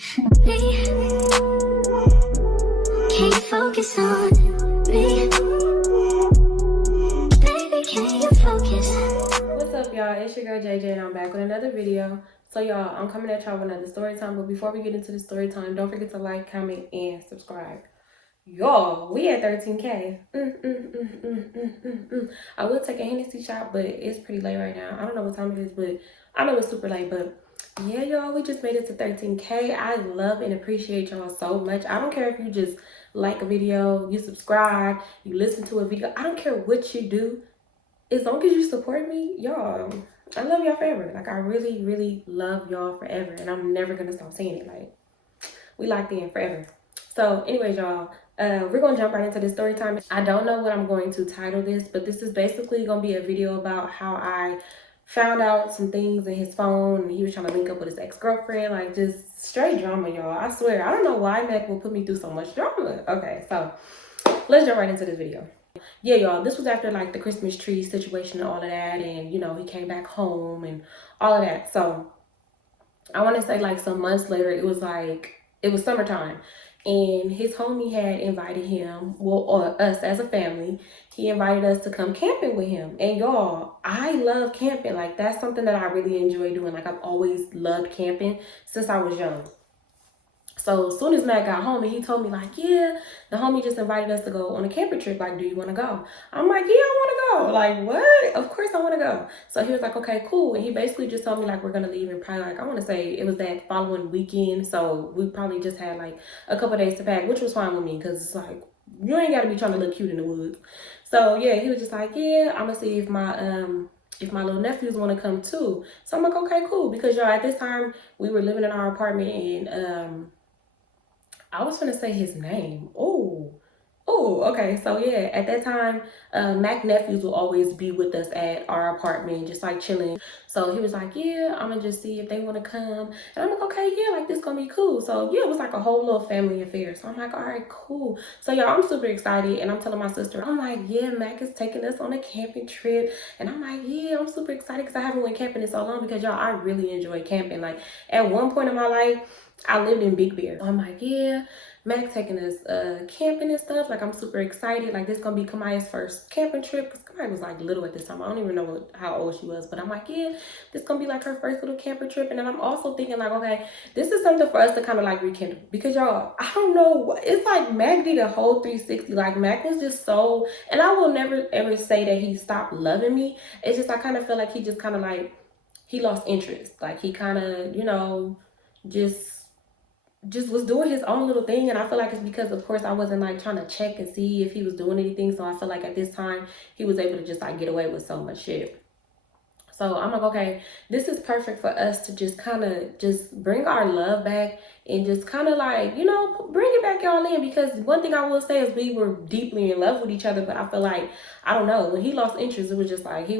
Me, can you focus on me? Baby, can you focus? What's up, y'all? It's your girl JJ and I'm back with another video. So y'all, I'm coming at y'all with another story time, but before we get into the story time, don't forget to like, comment, and subscribe. Y'all, we at 13K. I will take a Hennessy shot, but it's pretty late right now. I don't know what time it is, but I know it's super late, but yeah, y'all, we just made it to 13K. I love and appreciate y'all so much. I don't care if you just like a video, you subscribe, you listen to a video. I don't care what you do. As long as you support me, y'all, I love y'all forever. Like, I really, really love y'all forever. And I'm never going to stop saying it. Like, we locked in forever. So, anyways, y'all, we're going to jump right into this story time. I don't know what I'm going to title this, but this is basically going to be a video about how I found out some things in his phone. And he was trying to link up with his ex-girlfriend. Like, just straight drama, y'all. I swear. I don't know why Mac will put me through so much drama. Okay, so let's jump right into this video. Yeah, y'all, this was after like the Christmas tree situation and all of that, and you know, he came back home and all of that. So I want to say like some months later, it was summertime, and his homie had invited him, well, or us as a family, he invited us to come camping with him. And y'all, I love camping. Like, that's something that I really enjoy doing. Like, I've always loved camping since I was young. So as soon as Matt got home and he told me like, yeah, the homie just invited us to go on a camping trip. Like, do you want to go? I'm like, yeah, I want to go. Like, what? Of course I want to go. So he was like, okay, cool. And he basically just told me like, we're going to leave in probably like, I want to say it was that following weekend. So we probably just had like a couple days to pack, which was fine with me because it's like, you ain't got to be trying to look cute in the woods. So yeah, he was just like, yeah, I'm going to see if my little nephews want to come too. So I'm like, okay, cool. Because y'all, at this time we were living in our apartment and, I was gonna say his name. Okay. So yeah, at that time, Mac nephews will always be with us at our apartment, just like chilling. So he was like, yeah, I'm gonna just see if they want to come. And I'm like, okay, yeah, like this gonna be cool. So yeah, it was like a whole little family affair. So I'm like, all right, cool. So y'all, I'm super excited, and I'm telling my sister, I'm like, yeah, Mac is taking us on a camping trip, and I'm like, yeah, I'm super excited because I haven't went camping in so long because y'all, I really enjoy camping. Like, at one point in my life, I lived in Big Bear. So I'm like, yeah, Mac taking us camping and stuff. Like, I'm super excited. Like, this gonna be Kamaya's first camping trip. Because Kamaya was like little at this time. I don't even know how old she was. But I'm like, yeah, this gonna be like her first little camping trip. And then I'm also thinking like, okay, this is something for us to kind of like rekindle. Because y'all, I don't know. It's like Mac did a whole 360. Like, Mac was just so, and I will never ever say that he stopped loving me. It's just I kind of feel like he just kind of like, he lost interest. Like, he kind of, you know, just was doing his own little thing. And I feel like it's because, of course, I wasn't like trying to check and see if he was doing anything. So I feel like at this time he was able to just like get away with so much shit. So I'm like, okay, this is perfect for us to just kind of just bring our love back and just kind of like, you know, bring it back y'all in. Because one thing I will say is we were deeply in love with each other, but I feel like, I don't know, when he lost interest, it was just like he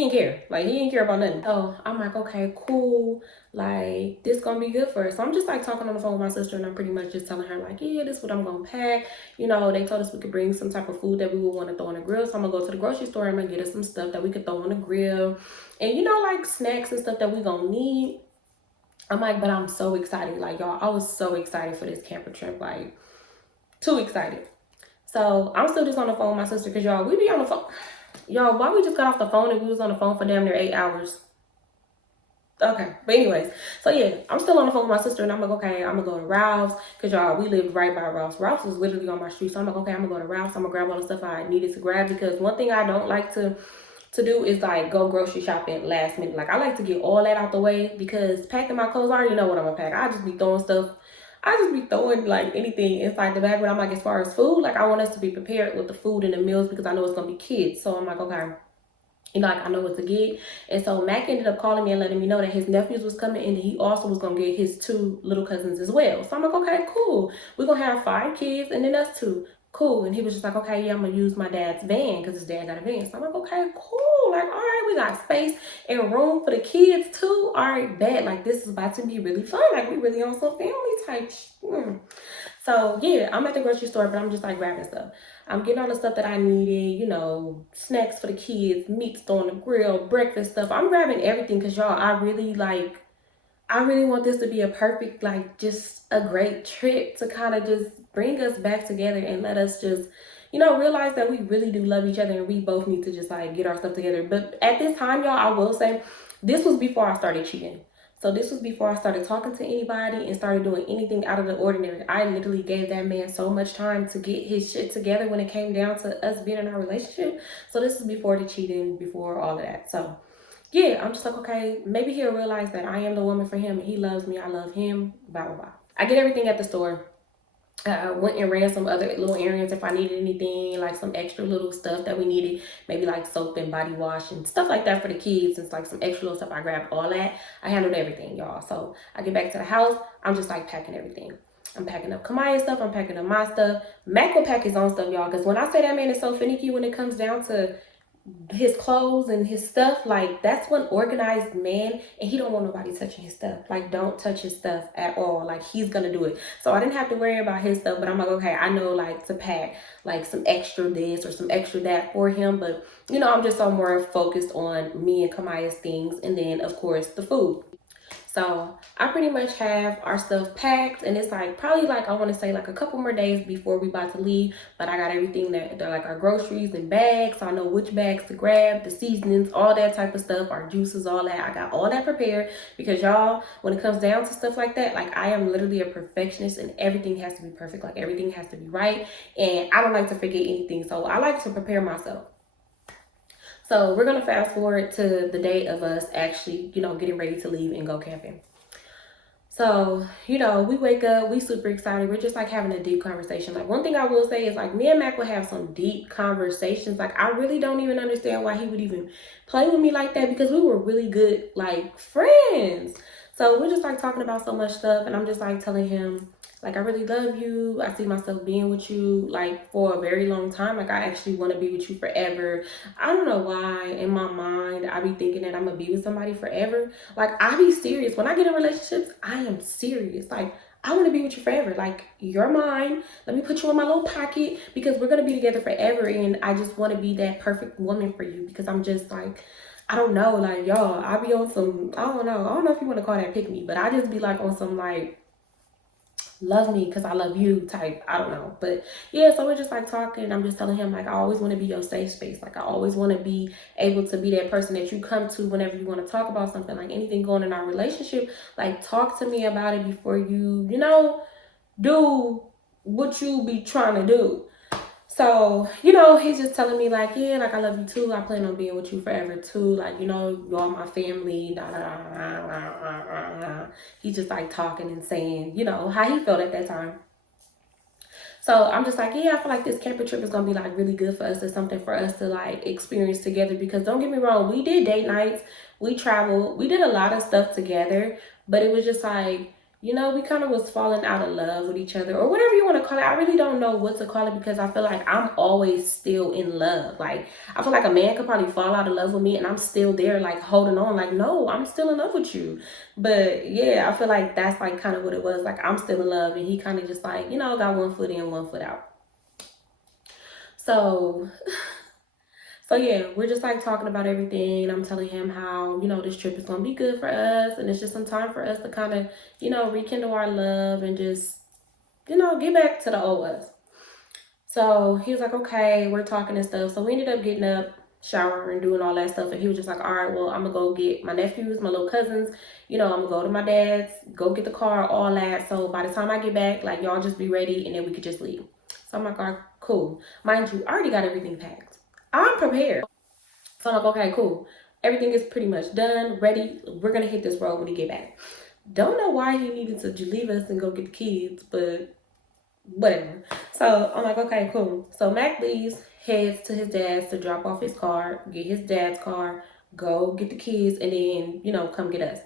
didn't care. Like, he didn't care about nothing. So I'm like, okay, cool. Like, this gonna be good for us. So I'm just like talking on the phone with my sister, and I'm pretty much just telling her like, yeah, this is what I'm gonna pack. You know, they told us we could bring some type of food that we would want to throw on the grill. So I'm gonna go to the grocery store. I'm gonna get us some stuff that we could throw on the grill, and you know, like snacks and stuff that we gonna need. I'm like, but I'm so excited. Like, y'all, I was so excited for this camper trip. Like, too excited. So I'm still just on the phone with my sister because y'all, we be on the phone. Y'all, why we just got off the phone and we was on the phone for damn near 8 hours? Okay, but anyways, so yeah, I'm still on the phone with my sister, and I'm like, okay, I'm gonna go to Ralph's because y'all, we lived right by Ralph's. Ralph's was literally on my street, so I'm like, okay, I'm gonna go to Ralph's. I'm gonna grab all the stuff I needed to grab because one thing I don't like to do is like go grocery shopping last minute. Like, I like to get all that out the way because packing my clothes, I already know what I'm gonna pack. I just be throwing stuff. I just be throwing like anything inside the bag. But I'm like, as far as food, like I want us to be prepared with the food and the meals because I know it's gonna be kids. So I'm like, okay, you know, like I know what to get. And so Mac ended up calling me and letting me know that his nephews was coming and he also was gonna get his 2 little cousins as well. So I'm like, okay, cool. We're gonna have 5 kids and then us 2. Cool. And he was just like, okay, yeah, I'm gonna use my dad's van because his dad got a van. So I'm like, okay, cool. Like, all right, we got space and room for the kids too. All right, bet. Like, this is about to be really fun. Like, we really on some family type. So yeah, I'm at the grocery store, but I'm just like grabbing stuff. I'm getting all the stuff that I needed, you know, snacks for the kids, meats on the grill, breakfast stuff. I'm grabbing everything because y'all, I I really want this to be a perfect, like, just a great trip to kind of just bring us back together and let us just, realize that we really do love each other and we both need to just like get our stuff together. But at this time, y'all, I will say this was before I started cheating. So this was before I started talking to anybody and started doing anything out of the ordinary. I literally gave that man so much time to get his shit together when it came down to us being in our relationship. So this is before the cheating, before all of that. So yeah, I'm just like, okay, maybe he'll realize that I am the woman for him and he loves me, I love him, blah, blah, blah. I get everything at the store. I went and ran some other little errands if I needed anything, like some extra little stuff that we needed, maybe like soap and body wash and stuff like that for the kids. It's like some extra little stuff. I grabbed all that. I handled everything, y'all. So I get back to the house. I'm just like packing everything. I'm packing up Kamaya's stuff. I'm packing up my stuff. Mac will pack his own stuff, y'all. Because when I say that man is so finicky when it comes down to his clothes and his stuff, like that's one organized man and he don't want nobody touching his stuff. Like, don't touch his stuff at all. Like, he's gonna do it. So I didn't have to worry about his stuff, but I'm like, okay, I know like to pack like some extra this or some extra that for him, but I'm just so more focused on me and Kamaya's things, and then of course the food. So I pretty much have our stuff packed, and it's like probably like I want to say like a couple more days before we about to leave, but I got everything that they're like our groceries and bags, so I know which bags to grab, the seasonings, all that type of stuff, our juices, all that. I got all that prepared because y'all, when it comes down to stuff like that, like I am literally a perfectionist and everything has to be perfect, like everything has to be right, and I don't like to forget anything, so I like to prepare myself. So we're going to fast forward to the day of us actually, getting ready to leave and go camping. So, we wake up, we super excited. We're just like having a deep conversation. Like, one thing I will say is like me and Mac will have some deep conversations. Like, I really don't even understand why he would even play with me like that because we were really good, like, friends. So we're just like talking about so much stuff, and I'm just like telling him, like, I really love you. I see myself being with you like for a very long time. Like, I actually want to be with you forever. I don't know why in my mind I be thinking that I'm gonna be with somebody forever. Like, I be serious. When I get in relationships, I am serious. Like, I want to be with you forever. Like, you're mine. Let me put you in my little pocket because we're gonna be together forever. And I just want to be that perfect woman for you because I'm just like, I don't know, like, y'all, I be on some, I don't know if you want to call that pick me, but I just be like on some like love me because I love you type. I don't know, but yeah, so we're just like talking. I'm just telling him like I always want to be your safe space. Like, I always want to be able to be that person that you come to whenever you want to talk about something, like anything going in our relationship. Like, talk to me about it before you do what you be trying to do. So, he's just telling me like, yeah, like I love you too. I plan on being with you forever too. Like, you're my family. Da, da, da, da, da, da, da. He's just like talking and saying, how he felt at that time. So I'm just like, yeah, I feel like this camping trip is gonna be like really good for us. It's something for us to like experience together because don't get me wrong, we did date nights, we traveled, we did a lot of stuff together, but it was just like, we kind of was falling out of love with each other or whatever you want to call it. I really don't know what to call it because I feel like I'm always still in love. Like, I feel like a man could probably fall out of love with me and I'm still there like holding on like, no, I'm still in love with you. But yeah, I feel like that's like kind of what it was. Like, I'm still in love and he kind of just like, got one foot in, one foot out. So yeah, we're just like talking about everything. I'm telling him how, this trip is going to be good for us. And it's just some time for us to kind of, rekindle our love and just, get back to the old us. So he was like, okay, we're talking and stuff. So we ended up getting up, showering, doing all that stuff. And he was just like, all right, well, I'm going to go get my nephews, my little cousins. I'm going to go to my dad's, go get the car, all that. So by the time I get back, like, y'all just be ready and then we could just leave. So I'm like, all right, cool. Mind you, I already got everything packed. I'm prepared. So I'm like, okay, cool. Everything is pretty much done, ready. We're going to hit this road when we get back. Don't know why he needed to leave us and go get the kids, but whatever. So I'm like, okay, cool. So Mac leaves, heads to his dad's to drop off his car, get his dad's car, go get the kids, and then, come get us.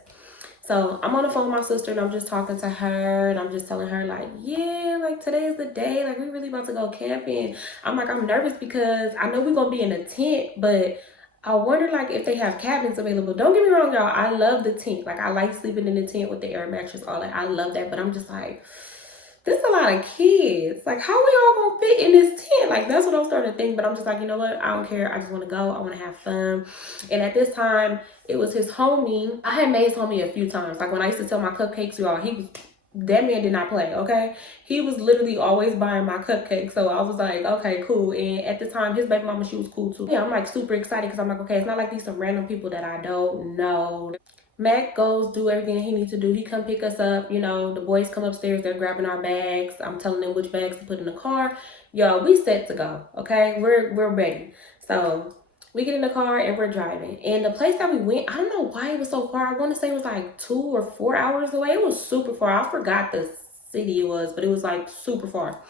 So I'm on the phone with my sister and I'm just talking to her and I'm just telling her like, yeah, like today is the day. Like, we really about to go camping. I'm like, I'm nervous because I know we're going to be in a tent, but I wonder like if they have cabins available. Don't get me wrong, y'all. I love the tent. Like, I like sleeping in the tent with the air mattress, all that. I love that. But I'm just like, this a lot of kids. Like, how we all gonna fit in this tent? Like, that's what I'm starting to think. But I'm just like, you know what? I don't care. I just want to go. I want to have fun. And at this time, it was his homie. I had made his homie a few times. Like, when I used to sell my cupcakes, y'all, that man did not play, okay? He was literally always buying my cupcakes. So I was like, okay, cool. And at the time, his baby mama, she was cool too. Yeah, I'm like super excited because I'm like, okay, it's not like these some random people that I don't know. Mac goes do everything he needs to do. He come pick us up. You know, the boys come upstairs. They're grabbing our bags. I'm telling them which bags to put in the car. Y'all, we set to go, okay? We're ready. So we get in the car and we're driving. And the place that we went, I don't know why it was so far. I want to say it was like 2 or 4 hours away. It was super far. I forgot the city it was, but it was like super far.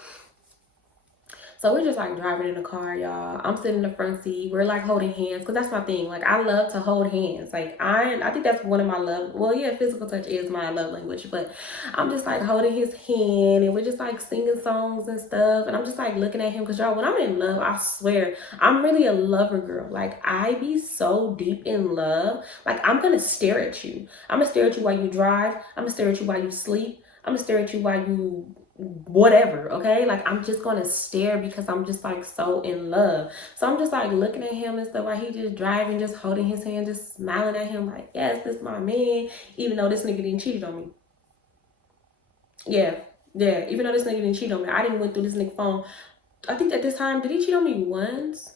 So we're just like driving in the car, y'all. I'm sitting in the front seat. We're like holding hands, because that's my thing. Like, I love to hold hands. Like, I think that's one of my love. Well, yeah, physical touch is my love language, but I'm just like holding his hand and we're just like singing songs and stuff. And I'm just like looking at him, because y'all, when I'm in love, I swear, I'm really a lover girl. Like, I be so deep in love. Like, I'm gonna stare at you. I'm gonna stare at you while you drive. I'm gonna stare at you while you sleep. I'm gonna stare at you while you whatever, okay? Like, I'm just gonna stare because I'm just like so in love. So I'm just like looking at him and stuff while he just driving, just holding his hand, just smiling at him like, yes, this is my man, even though this nigga didn't cheat on me. Yeah, even though this nigga didn't cheat on me. I didn't went through this nigga phone. I think at this time, did he cheat on me once?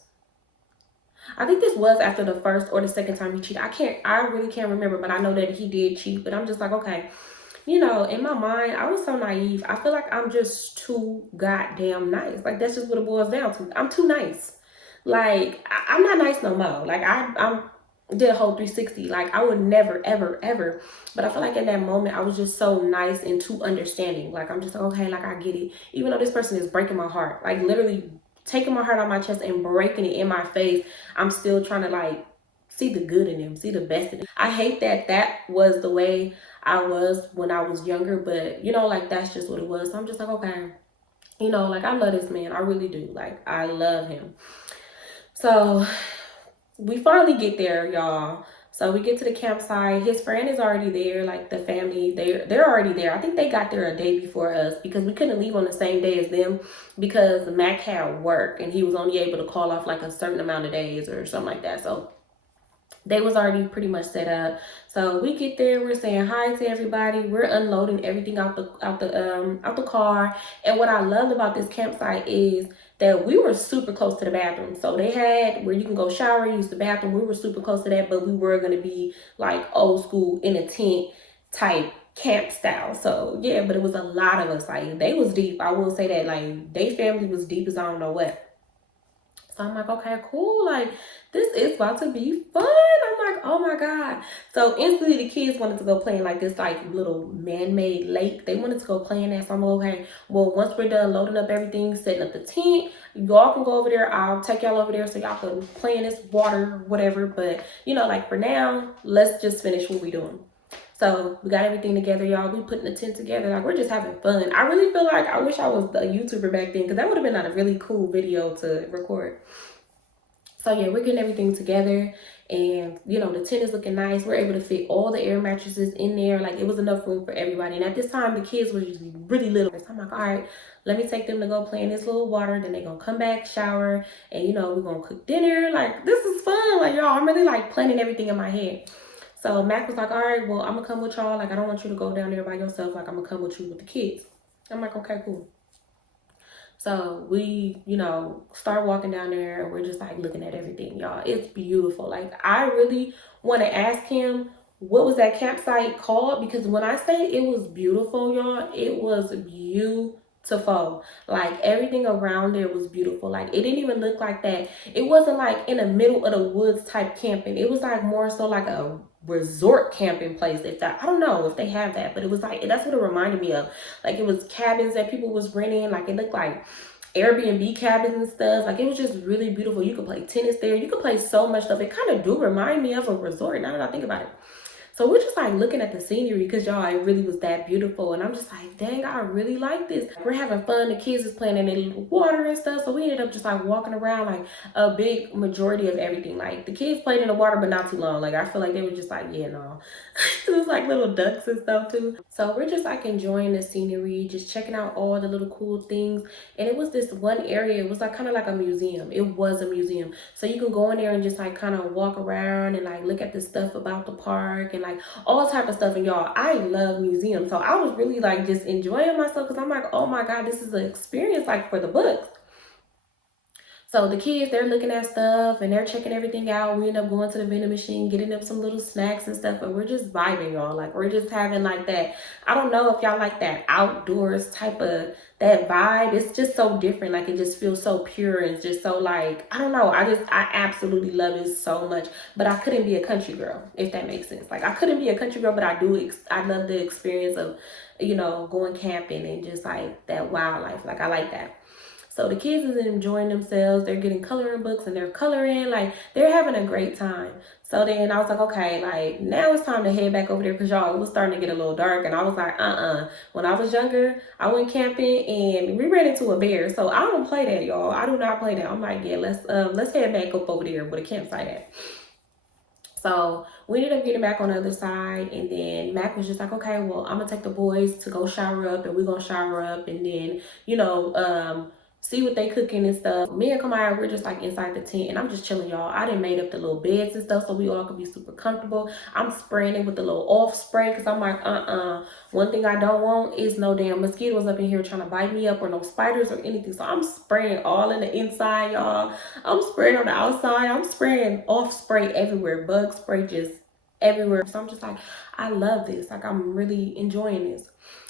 I think this was after the first or the second time he cheated. I really can't remember, but I know that he did cheat. But I'm just like, okay, you know, in my mind, I was so naive. I feel like I'm just too goddamn nice. Like, that's just what it boils down to. I'm too nice. Like, I'm not nice no more. Like, I'm did a whole 360. Like, I would never, ever, ever. But I feel like in that moment, I was just so nice and too understanding. Like, I'm just like, okay, like, I get it. Even though this person is breaking my heart. Like, literally taking my heart out my chest and breaking it in my face, I'm still trying to, like, see the good in them, see the best in them. I hate that that was the way I was when I was younger, but, you know, like, that's just what it was. So I'm just like, okay, you know, like, I love this man. I really do. Like, I love him. So we finally get there, y'all. So we get to the campsite. His friend is already there. Like, the family, they're already there. I think they got there a day before us because we couldn't leave on the same day as them because Mac had work and he was only able to call off like a certain amount of days or something like that. So they was already pretty much set up. So we get there, we're saying hi to everybody, we're unloading everything out the car. And what I loved about this campsite is that we were super close to the bathroom. So they had where you can go shower, use the bathroom. We were super close to that, but we were gonna be like old school in a tent type camp style. So yeah, but it was a lot of us. Like, they was deep. I will say that. Like, they family was deep as I don't know what. So I'm like, okay, cool. Like, this is about to be fun. I'm like, oh my God. So instantly the kids wanted to go play in like this like little man-made lake. They wanted to go play in that. So I'm like, okay, well, once we're done loading up everything, setting up the tent, y'all can go over there. I'll take y'all over there so y'all can play in this water, whatever. But, you know, like, for now, let's just finish what we doing. So we got everything together, y'all. We putting the tent together. Like, we're just having fun. I really feel like I wish I was a YouTuber back then, because that would have been like a really cool video to record. So yeah, we're getting everything together, and, you know, the tent is looking nice. We're able to fit all the air mattresses in there. Like, it was enough room for everybody. And at this time, the kids were just really little. So I'm like, all right, let me take them to go play in this little water. Then they're gonna come back, shower, and, you know, we're gonna cook dinner. Like, this is fun. Like, y'all, I'm really like planning everything in my head. So Mac was like, all right, well, I'm gonna come with y'all. Like, I don't want you to go down there by yourself. Like, I'm gonna come with you with the kids. I'm like, okay, cool. So we, you know, start walking down there and we're just like looking at everything, y'all. It's beautiful. Like, I really want to ask him, what was that campsite called? Because when I say it was beautiful, y'all, it was beautiful. Like, everything around there was beautiful. Like, it didn't even look like that. It wasn't like in the middle of the woods type camping. It was like more so like a resort camping place. If that, I don't know if they have that, but it was like, that's what it reminded me of. Like, it was cabins that people was renting. Like, it looked like Airbnb cabins and stuff. Like, it was just really beautiful. You could play tennis there. You could play so much stuff. It kind of do remind me of a resort now that I think about it. So we're just like looking at the scenery because y'all, it really was that beautiful. And I'm just like, dang, I really like this. We're having fun. The kids is playing in the little water and stuff. So we ended up just like walking around like a big majority of everything. Like the kids played in the water, but not too long. Like I feel like they were just like, yeah, no. It was like little ducks and stuff too. So we're just like enjoying the scenery, just checking out all the little cool things. And it was this one area, it was like kind of like a museum. It was a museum. So you can go in there and just like kind of walk around and like look at the stuff about the park and like all type of stuff. And y'all, I love museums. So I was really like just enjoying myself because I'm like, oh my God, this is an experience like for the books. So the kids, they're looking at stuff and they're checking everything out. We end up going to the vending machine, getting them some little snacks and stuff, and we're just vibing, y'all. Like we're just having like that. I don't know if y'all like that outdoors type of that vibe. It's just so different. Like it just feels so pure and just so like, I don't know. I absolutely love it so much. But I couldn't be a country girl, if that makes sense. Like I couldn't be a country girl, but I love the experience of, going camping and just like that wildlife. Like I like that. So the kids is enjoying themselves. They're getting coloring books and they're coloring. Like they're having a great time. So then I was like, okay, like now it's time to head back over there because y'all, it was starting to get a little dark. And I was like, When I was younger, I went camping and we ran into a bear. So I don't play that, y'all. I do not play that. I'm like, yeah, let's head back up over there where the campsite at. So we ended up getting back on the other side, and then Mac was just like, okay, well, I'm gonna take the boys to go shower up, and we're gonna shower up, and then, see what they cooking and stuff. Me and Kamaya, we're just like inside the tent, and I'm just chilling, y'all. I done made up the little beds and stuff so we all could be super comfortable. I'm spraying it with the little off spray because I'm like, one thing I don't want is no damn mosquitoes up in here trying to bite me up or no spiders or anything. So I'm spraying all in the inside, y'all. I'm spraying on the outside. I'm spraying off spray everywhere. Bug spray just everywhere. So I'm just like, I love this. Like I'm really enjoying this.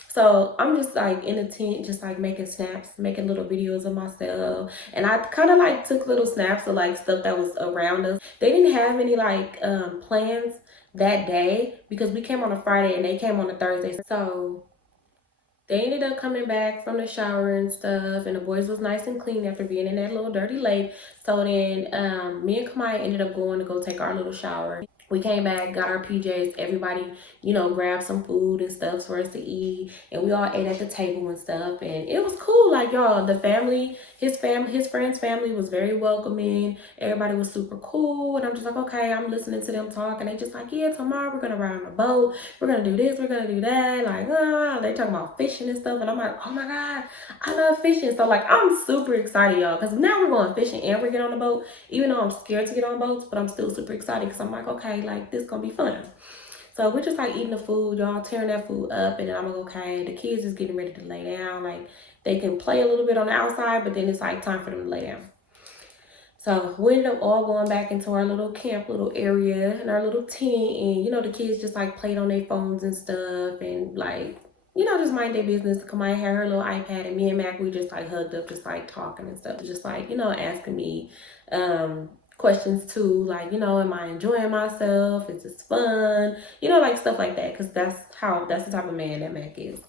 So I'm just like in the tent, just like making snaps, making little videos of myself. And I kind of like took little snaps of like stuff that was around us. They didn't have any like plans that day because we came on a Friday and they came on a Thursday. So they ended up coming back from the shower and stuff, and the boys was nice and clean after being in that little dirty lake. So then me and Kamaya ended up going to go take our little shower. We came back, got our PJs, everybody, grabbed some food and stuff for us to eat, and we all ate at the table and stuff, and it was cool. Like, y'all, the family, his friend's family was very welcoming. Everybody was super cool, and I'm just like, okay, I'm listening to them talk, and they just like, yeah, tomorrow we're gonna ride on a boat, we're gonna do this, we're gonna do that, like, they talking about fishing and stuff, and I'm like, oh my God, I love fishing. So like, I'm super excited, y'all, because now we're going fishing and we're getting on the boat, even though I'm scared to get on boats, but I'm still super excited because I'm like, okay, like this gonna be fun. So we're just like eating the food, y'all, tearing that food up, and then I'm like, okay, the kids is getting ready to lay down. Like they can play a little bit on the outside, but then it's like time for them to lay down. So we ended up all going back into our little camp, little area, and our little tent, and the kids just like played on their phones and stuff, and like, just mind their business. Kamaya had her little iPad, and me and Mac, we just like hugged up, just like talking and stuff, just like, asking me questions too, like, am I enjoying myself? Is this fun? Like stuff like that, because that's the type of man that Mac is.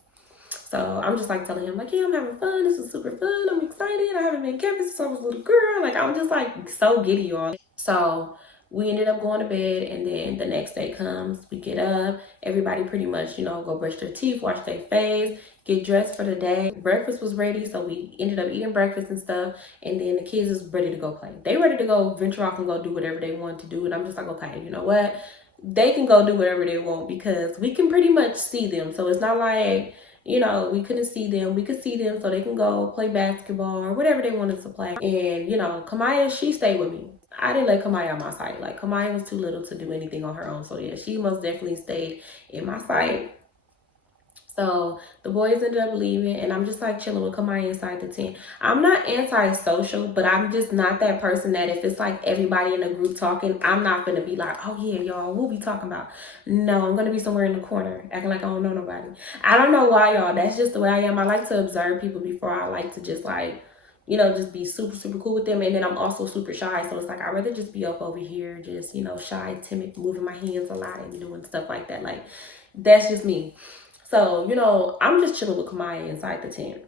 So I'm just like telling him, like, yeah, I'm having fun. This is super fun. I'm excited. I haven't been camping since I was a little girl. Like, I'm just like so giddy, y'all. So we ended up going to bed, and then the next day comes, we get up, everybody pretty much, go brush their teeth, wash their face, get dressed for the day. Breakfast was ready, so we ended up eating breakfast and stuff, and then the kids is ready to go play. They ready to go venture off and go do whatever they want to do, and I'm just like, okay, you know what? They can go do whatever they want because we can pretty much see them. So it's not like, we couldn't see them. We could see them, so they can go play basketball or whatever they wanted to play. And, Kamaya, she stayed with me. I didn't let Kamaya on my side. Like, Kamaya was too little to do anything on her own. So, yeah, she most definitely stayed in my sight. So the boys ended up leaving, and I'm just like chilling with Kamaya inside the tent. I'm not antisocial, but I'm just not that person that if it's like everybody in the group talking, I'm not gonna be like, oh yeah, y'all, what we talking about? No, I'm gonna be somewhere in the corner acting like I don't know nobody. I don't know why, y'all. That's just the way I am. I like to observe people before I like to just like, just be super, super cool with them. And then I'm also super shy. So it's like, I'd rather just be up over here, just, shy, timid, moving my hands a lot and doing stuff like that. Like, that's just me. So, I'm just chilling with Kamaya inside the tent.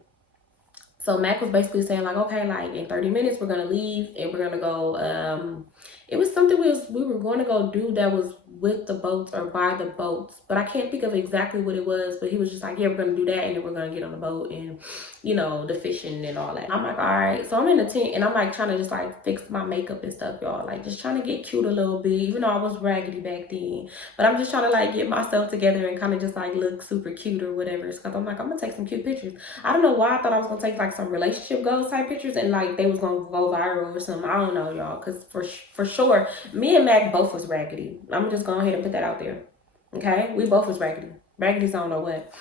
So Mac was basically saying like, okay, like in 30 minutes, we're going to leave and we're going to go, it was something we were going to go do that was with the boats or by the boats, but I can't think of exactly what it was. But he was just like, yeah, we're gonna do that, and then we're gonna get on the boat and, you know, the fishing and all that. I'm like, all right. So I'm in the tent and I'm like trying to just like fix my makeup and stuff, y'all. Like just trying to get cute a little bit, even though I was raggedy back then. But I'm just trying to like get myself together and kind of just like look super cute or whatever. Because I'm like, I'm gonna take some cute pictures. I don't know why I thought I was gonna take like some relationship goals type pictures and like they was gonna go viral or something. I don't know, y'all. Because for sure, me and Mac both was raggedy. I'm just going ahead and put that out there. Okay, we both was raggedy. Raggedy's I don't know what.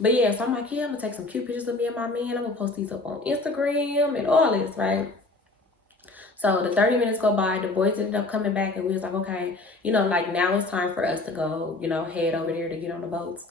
But yeah, so I'm like, yeah, I'm gonna take some cute pictures of me and my man. I'm gonna post these up on Instagram and all this, right? So the 30 minutes go by, the boys ended up coming back and we was like, okay, you know, like now it's time for us to go, you know, head over there to get on the boats.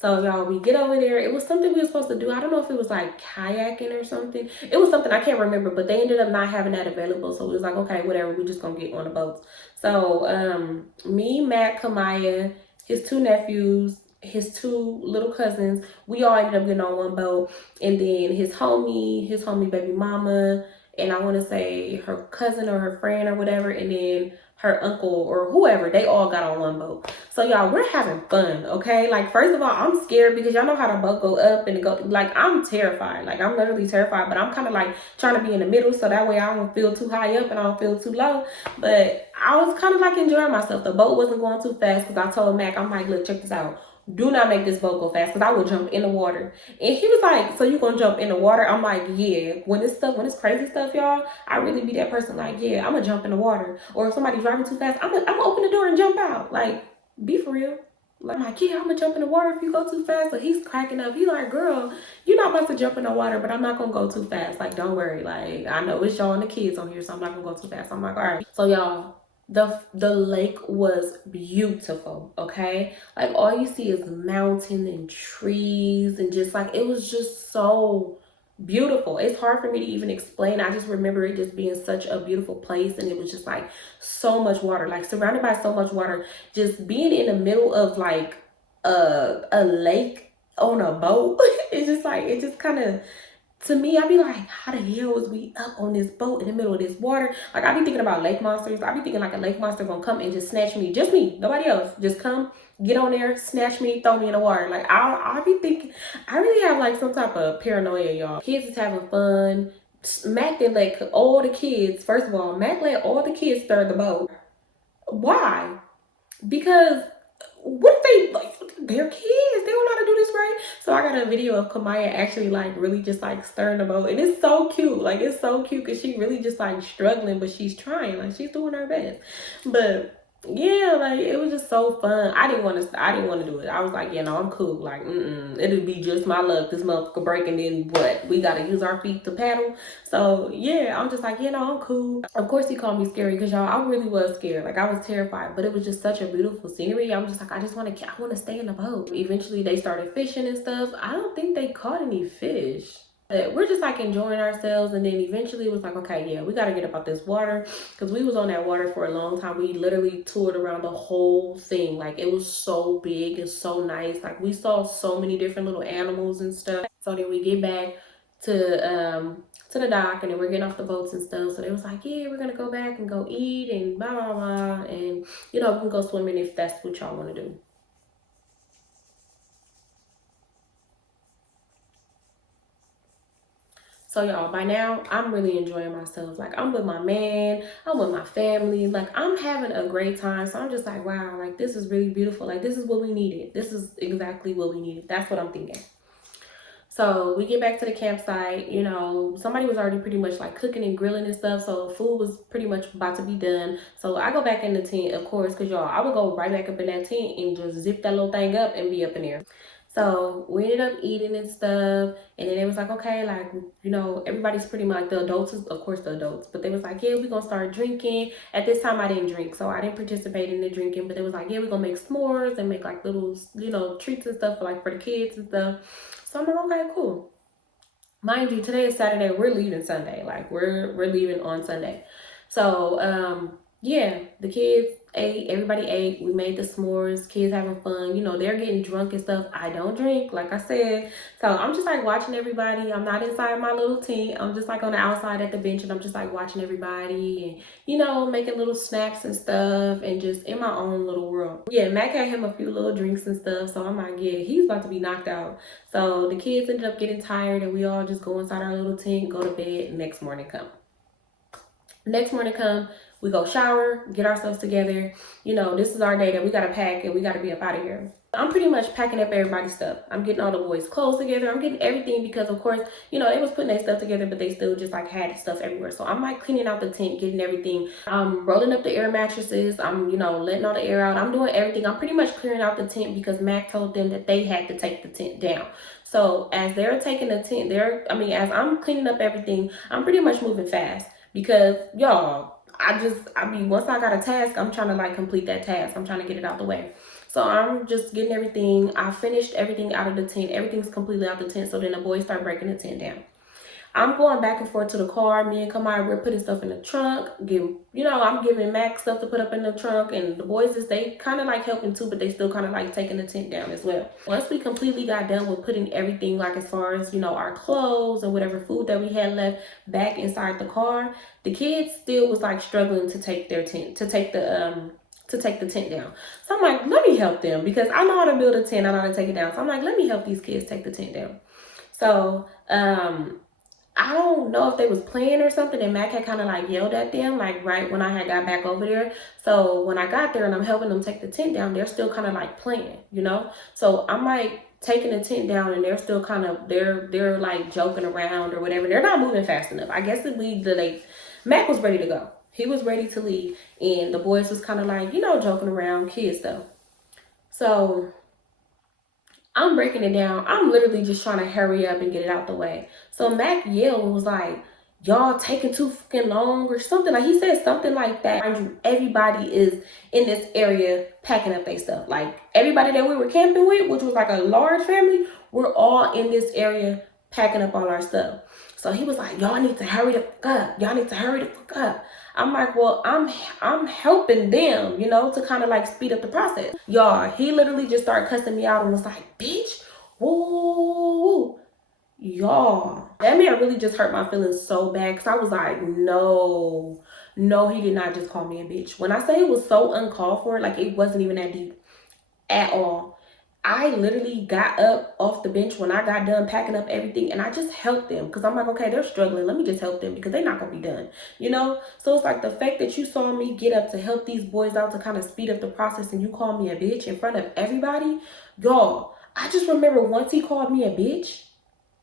So y'all, we get over there. It was something we were supposed to do. I don't know if it was like kayaking or something. It was something I can't remember, but they ended up not having that available. So we was like, okay, whatever, we just gonna get on the boats. So me, Matt, Kamaya, his two nephews, his two little cousins, we all ended up getting on one boat. And then his homie baby mama, and I want to say her cousin or her friend or whatever, and then her uncle or whoever, they all got on one boat. So y'all, we're having fun, okay? Like, first of all, I'm scared because y'all know how the boat go up and it go, like, I'm terrified. Like, I'm literally terrified, but I'm kind of like trying to be in the middle so that way I don't feel too high up and I don't feel too low. But I was kind of like enjoying myself. The boat wasn't going too fast because I told Mac, I'm like, look, check this out. Do not make this boat go fast because I will jump in the water. And he was like, so you gonna jump in the water? I'm like, yeah. When it's crazy stuff, y'all, I really be that person like, yeah, I'm gonna jump in the water. Or if somebody's driving too fast, I'm gonna open the door and jump out. Like, be for real. Like, I'm like, yeah, I'm gonna jump in the water if you go too fast. But he's cracking up. He's like, girl, you're not about to jump in the water, but I'm not gonna go too fast. Like, don't worry. Like, I know it's y'all and the kids on here, so I'm not gonna go too fast. I'm like, all right. So y'all, the lake was beautiful, okay? Like all you see is mountain and trees and just like it was just so beautiful. It's hard for me to even explain. I just remember it just being such a beautiful place, and it was just like so much water, like surrounded by so much water, just being in the middle of like a lake on a boat. It's just like it just kind of, to me, I'd be like, how the hell was we up on this boat in the middle of this water? Like, I'd be thinking about lake monsters. I'd be thinking like a lake monster gonna come and just snatch me. Just me, nobody else. Just come, get on there, snatch me, throw me in the water. Like, I'll be thinking, I really have like some type of paranoia, y'all. Kids is having fun. Mac did let all the kids, first of all, Mac let all the kids stir the boat. Why? Because what if they like they're kids, they don't know how to do this right. So I got a video of Kamaya actually like really just like stirring the boat, and it's so cute. Like it's so cute because she really just like struggling, but she's trying, like she's doing her best. But yeah, like it was just so fun. I didn't want to do it. I was like, yeah, no, I'm cool. Like it'll be just my luck, this motherfucker break, and then what, we gotta use our feet to paddle. So yeah, I'm just like, I'm cool. Of course he called me scary because y'all, I really was scared. Like I was terrified, but it was just such a beautiful scenery. I'm just like, I want to stay in the boat. Eventually they started fishing and stuff. I don't think they caught any fish. But we're just like enjoying ourselves, and then eventually it was like, okay, yeah, we got to get up out this water because we was on that water for a long time. We literally toured around the whole thing. Like it was so big and so nice. Like we saw so many different little animals and stuff. So then we get back to the dock, and then we're getting off the boats and stuff. So they was like, yeah, we're gonna go back and go eat and blah blah blah, and we can go swimming if that's what y'all want to do. So y'all, by now, I'm really enjoying myself. Like I'm with my man, I'm with my family, like I'm having a great time. So I'm just like, wow, like this is really beautiful. Like this is what we needed. This is exactly what we needed. That's what I'm thinking. So we get back to the campsite, somebody was already pretty much like cooking and grilling and stuff. So food was pretty much about to be done. So I go back in the tent, of course, because y'all, I would go right back up in that tent and just zip that little thing up and be up in there. So we ended up eating and stuff, and then it was like, okay, like, everybody's pretty much, like the adults, of course the adults, but they was like, yeah, we're gonna start drinking. At this time I didn't drink, so I didn't participate in the drinking, but they was like, yeah, we're gonna make s'mores and make like little, treats and stuff for the kids and stuff. So I'm like, okay, cool. Mind you, today is Saturday, we're leaving Sunday. Like we're leaving on Sunday. So yeah, the kids ate, everybody ate. We made the s'mores, kids having fun. You know, they're getting drunk and stuff. I don't drink, like I said. So I'm just like watching everybody. I'm not inside my little tent. I'm just like on the outside at the bench, and I'm just like watching everybody and, you know, making little snaps and stuff and just in my own little world. Yeah, Mac had him a few little drinks and stuff. So I'm like, yeah, he's about to be knocked out. So the kids ended up getting tired, and we all just go inside our little tent, go to bed. Next morning come. We go shower, get ourselves together. You know, this is our day that we gotta pack and we gotta be up out of here. I'm pretty much packing up everybody's stuff. I'm getting all the boys' clothes together. I'm getting everything because, of course, you know, they was putting their stuff together, but they still just like had stuff everywhere. So I'm like cleaning out the tent, getting everything. I'm rolling up the air mattresses. I'm, you know, letting all the air out. I'm doing everything. I'm pretty much clearing out the tent because Mac told them that they had to take the tent down. So as they're taking the tent, as I'm cleaning up everything, I'm pretty much moving fast because, y'all, once I got a task, I'm trying to like complete that task. I'm trying to get it out the way. So I'm just getting everything. I finished everything out of the tent. Everything's completely out the tent. So then the boys start breaking the tent down. I'm going back and forth to the car. Me and Kamari, we're putting stuff in the trunk. I'm giving Max stuff to put up in the trunk. And the boys, they kind of like helping too, but they still kind of like taking the tent down as well. Once we completely got done with putting everything, like as far as, you know, our clothes and whatever food that we had left back inside the car, the kids still was like struggling to take their tent, to take the tent down. So I'm like, let me help them because I know how to build a tent. I know how to take it down. So I'm like, let me help these kids take the tent down. So, I don't know if they was playing or something, and Mac had kind of like yelled at them like right when I had got back over there. So when I got there and I'm helping them take the tent down, they're still kind of like playing, you know? So I'm like taking the tent down and they're still kind of, they're like joking around or whatever. They're not moving fast enough. I guess Mac was ready to go. He was ready to leave, and the boys was kind of like, you know, joking around, kids though. So I'm breaking it down. I'm literally just trying to hurry up and get it out the way. So Mac yelled and was like, y'all taking too fucking long or something. Like he said something like that. Everybody is in this area packing up their stuff. Like everybody that we were camping with, which was like a large family, we're all in this area packing up all our stuff. So he was like, y'all need to hurry the fuck up. Y'all need to hurry the fuck up. I'm like, well, I'm helping them, you know, to kind of like speed up the process. Y'all, he literally just started cussing me out and was like, bitch, whoa. Y'all, that man really just hurt my feelings so bad because I was like, no, he did not just call me a bitch. When I say it was so uncalled for, like it wasn't even that deep at all. I literally got up off the bench when I got done packing up everything and I just helped them because I'm like, okay, they're struggling. Let me just help them because they're not going to be done, you know? So it's like the fact that you saw me get up to help these boys out to kind of speed up the process and you call me a bitch in front of everybody. Y'all, I just remember once he called me a bitch,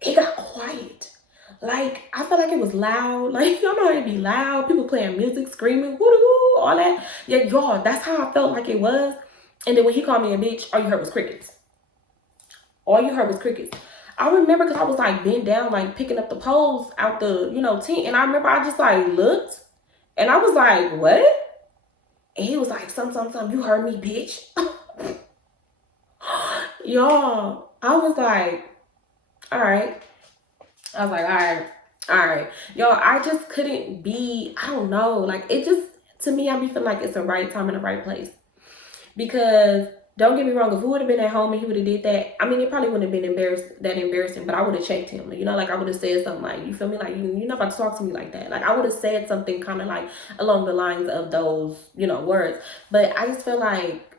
it got quiet. Like, I felt like it was loud. Like, y'all know how it be loud. People playing music, screaming, woo-doo, all that. Yeah, y'all, that's how I felt like it was. And then when he called me a bitch, all you heard was crickets. I remember because I was like bent down, like picking up the poles out the, you know, tent. And I remember I just like looked and I was like, what? And he was like, some, you heard me, bitch. Y'all, I was like, all right. All right. Y'all, I just couldn't be, I don't know. Like, it just, to me, I be feeling like it's the right time and the right place. Because, don't get me wrong, if we would have been at home and he would have did that, I mean, it probably wouldn't have been embarrassing, but I would have checked him. You know, like, I would have said something like, you feel me? Like, you're not about to talk to me like that. Like, I would have said something kind of like along the lines of those, you know, words. But I just feel like,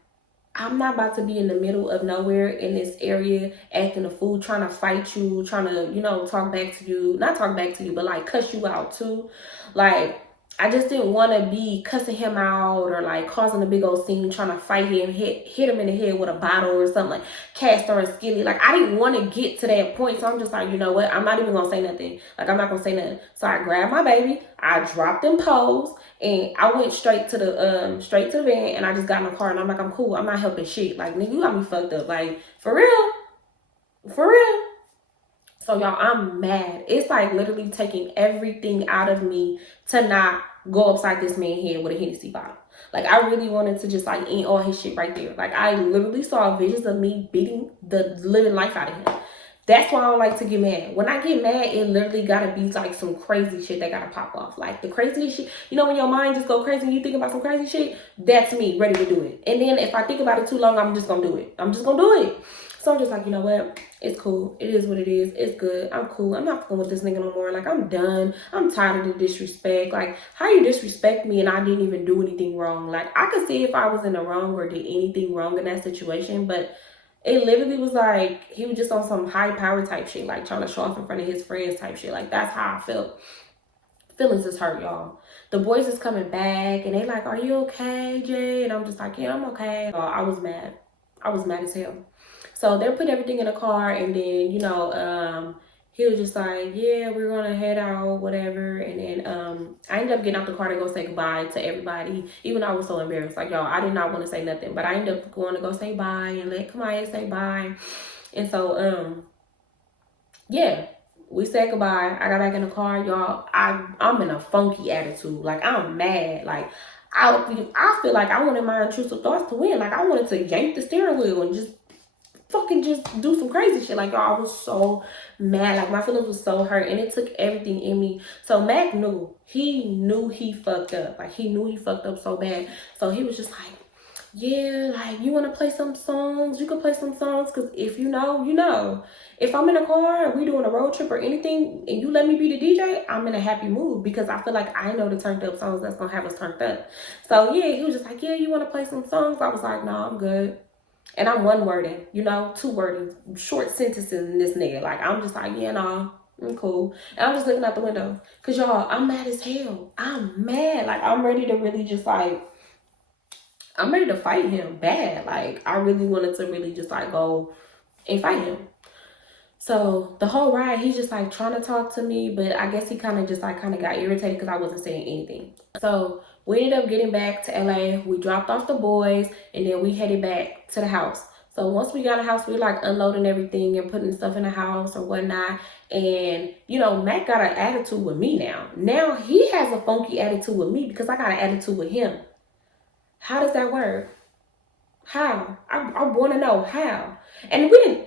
I'm not about to be in the middle of nowhere in this area acting a fool, trying to fight you, trying to, you know, talk back to you. Not talk back to you, but like cuss you out too. Like, I just didn't want to be cussing him out or like causing a big old scene, trying to fight him, hit him in the head with a bottle or something, like Castor and Skilly. Like, I didn't want to get to that point. So I'm just like, you know what? I'm not even going to say nothing. Like, I'm not going to say nothing. So I grabbed my baby. I dropped them poles. And I went straight to the van and I just got in the car and I'm like, I'm cool. I'm not helping shit. Like, nigga, you got me fucked up. Like, for real. So y'all, I'm mad. It's like literally taking everything out of me to not go upside this man's head with a Hennessy bottle. Like, I really wanted to just like end all his shit right there. Like, I literally saw visions of me beating the living life out of him. That's why I don't like to get mad. When I get mad, it literally gotta be like some crazy shit that gotta pop off. Like the craziest shit, you know, when your mind just go crazy and you think about some crazy shit, that's me ready to do it. And then if I think about it too long, I'm just gonna do it. I'm just gonna do it. So I'm just like, you know what? It's cool. It is what it is. It's good. I'm cool. I'm not fucking with this nigga no more. Like, I'm done. I'm tired of the disrespect. Like, how you disrespect me and I didn't even do anything wrong? Like, I could see if I was in the wrong or did anything wrong in that situation, but it literally was like he was just on some high power type shit, like trying to show off in front of his friends type shit. Like, that's how I felt. Feelings is hurt, y'all. The boys is coming back and they like, are you okay, Jay? And I'm just like, yeah, I'm okay. I was mad. I was mad as hell. So they're putting everything in a car, and then, you know, he was just like, yeah, we're gonna head out, whatever. And then I ended up getting out the car to go say goodbye to everybody, even though I was so embarrassed. Like, y'all, I did not want to say nothing, but I ended up going to go say bye and let Kamaya say bye. And so yeah, we said goodbye. I got back in the car, y'all. I'm in a funky attitude. Like, I'm mad. Like, I feel like I wanted my intrusive thoughts to win. Like, I wanted to yank the steering wheel and just fucking just do some crazy shit. Like, y'all, I was so mad. Like, my feelings was so hurt, and it took everything in me. So Mac knew. He knew he fucked up. Like, he knew he fucked up so bad. So he was just like, yeah, like, you want to play some songs? You can play some songs, because if you know, you know. If I'm in a car and we doing a road trip or anything and you let me be the DJ, I'm in a happy mood because I feel like I know the turned up songs that's going to have us turned up. So yeah, he was just like, yeah, you want to play some songs? I was like, no, I'm good. And I'm one wording, you know, two wording, short sentences in this nigga. Like, I'm just like, yeah, no, I'm cool. And I'm just looking out the window. Because, y'all, I'm mad as hell. I'm mad. Like, I'm ready to really just, like, I'm ready to fight him bad. Like, I really wanted to really just, like, go and fight him. So the whole ride, he's just like trying to talk to me, but I guess he kind of just like got irritated because I wasn't saying anything. So we ended up getting back to LA. We dropped off the boys and then we headed back to the house. So once we got in the house, we were like unloading everything and putting stuff in the house or whatnot. And, you know, Mac got an attitude with me now. Now he has a funky attitude with me because I got an attitude with him. How does that work? How? I want to know how. And we didn't.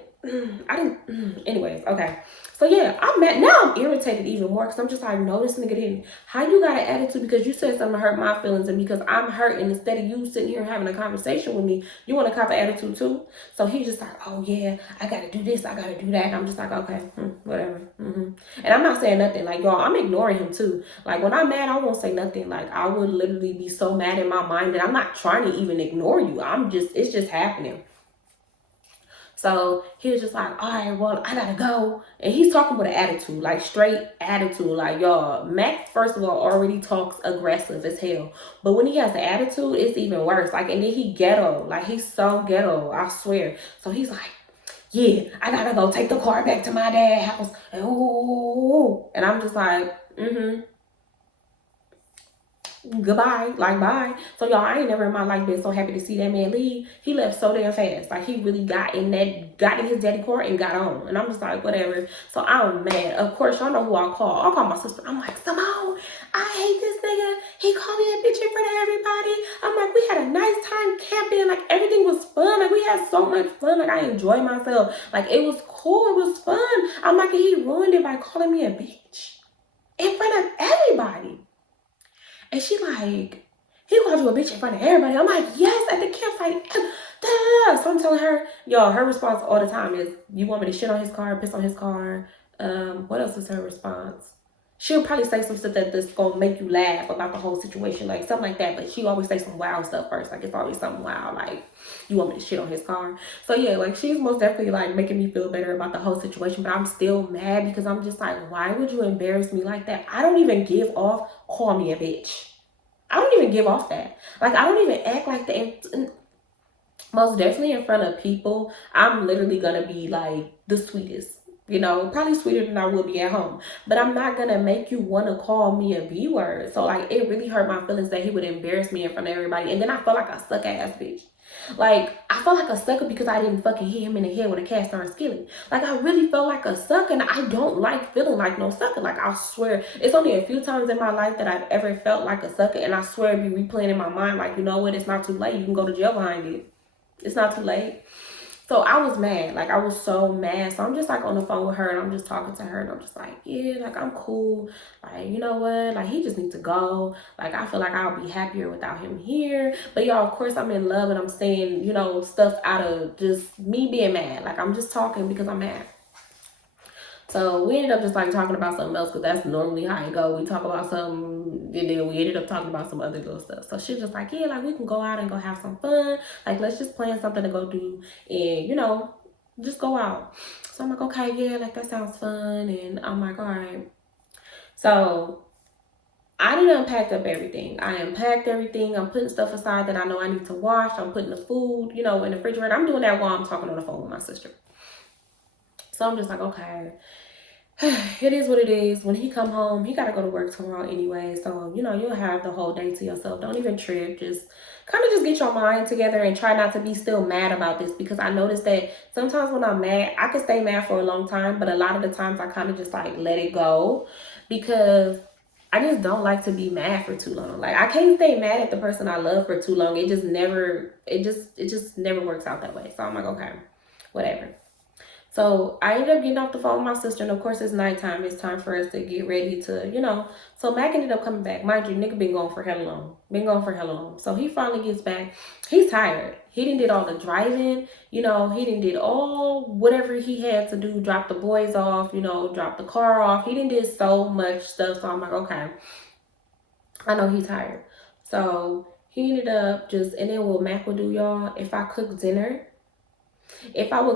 Anyways, okay. So yeah, I'm mad now. I'm irritated even more because I'm just like, no, this nigga didn't. How you got an attitude because you said something to hurt my feelings, and because I'm hurt, and instead of you sitting here having a conversation with me, you want to cop an attitude too? So he's just like, oh yeah, I gotta do this, I gotta do that. And I'm just like, okay, whatever. And I'm not saying nothing. Like, y'all, I'm ignoring him too. Like, when I'm mad, I won't say nothing. Like, I would literally be so mad in my mind that I'm not trying to even ignore you. It's just happening. So he was just like, all right, well, I gotta go. And he's talking with an attitude, like straight attitude. Like, y'all, Mac, first of all, already talks aggressive as hell. But when he has the attitude, it's even worse. Like, and then he ghetto. Like, he's so ghetto, I swear. So he's like, yeah, I gotta go take the car back to my dad's house. And, ooh. And I'm just like, goodbye, like, bye. So y'all, I ain't never in my life been so happy to see that man leave. He left so damn fast. Like, he really got in his daddy car and got on. And I'm just like, whatever. So I'm mad. Of course, y'all know who I call. I'll call my sister. I'm like, Simone, I hate this nigga. He called me a bitch in front of everybody. I'm like, we had a nice time camping. Like, everything was fun. Like, we had so much fun. Like, I enjoyed myself. Like, it was cool. It was fun. I'm like, and he ruined it by calling me a bitch in front of everybody. And she like, he called you a bitch in front of everybody. I'm like, yes, at the campsite. So I'm telling her, y'all, her response all the time is, you want me to shit on his car, piss on his car? What else is her response? She'll probably say some stuff that's gonna make you laugh about the whole situation, like something like that. But she always say some wild stuff first. Like, it's always something wild, like, you want me to shit on his car? So yeah, like, she's most definitely like making me feel better about the whole situation. But I'm still mad because I'm just like, why would you embarrass me like that? I don't even give off, call me a bitch. I don't even give off that. Like, I don't even act like that. Most definitely in front of people, I'm literally gonna be like the sweetest. You know, probably sweeter than I would be at home. But I'm not gonna make you wanna call me a B word. So like, it really hurt my feelings that he would embarrass me in front of everybody. And then I felt like a suck ass bitch. Like, I felt like a sucker because I didn't fucking hit him in the head with a cast iron skillet. Like, I really felt like a sucker, and I don't like feeling like no sucker. Like, I swear, it's only a few times in my life that I've ever felt like a sucker, and I swear it'd be replaying in my mind, like, you know what, it's not too late. You can go to jail behind it. It's not too late. So I was mad. Like, I was so mad. So I'm just like on the phone with her and I'm just talking to her and I'm just like, yeah, like I'm cool. Like, you know what? Like, he just needs to go. Like, I feel like I'll be happier without him here. But y'all, of course, I'm in love and I'm saying, you know, stuff out of just me being mad. Like, I'm just talking because I'm mad. So we ended up just like talking about something else because that's normally how it go. We talk about something and then we ended up talking about some other little stuff. So she's just like, yeah, like we can go out and go have some fun. Like, let's just plan something to go do and, you know, just go out. So I'm like, okay, yeah, like that sounds fun. And I'm like, all right. So I done unpacked up everything. I unpacked everything. I'm putting stuff aside that I know I need to wash. I'm putting the food, you know, in the refrigerator. I'm doing that while I'm talking on the phone with my sister. So I'm just like, okay. It is what it is. When he come home, he gotta go to work tomorrow anyway. So, you know, you'll have the whole day to yourself. Don't even trip. Just kind of just get your mind together and try not to be still mad about this, because I noticed that sometimes when I'm mad, I can stay mad for a long time, but a lot of the times I kind of just like let it go because I just don't like to be mad for too long. Like, I can't stay mad at the person I love for too long. It just never works out that way. So I'm like, okay, whatever. So I ended up getting off the phone with my sister, and of course it's nighttime. It's time for us to get ready to, you know. So Mac ended up coming back. Mind you, nigga been gone for hella long. Been gone for hella long. So he finally gets back. He's tired. He didn't did all the driving, you know. He didn't did all whatever he had to do. Drop the boys off, you know, drop the car off. He didn't did so much stuff. So I'm like, okay, I know he's tired. So he ended up just, and then what Mac would do, y'all, if I would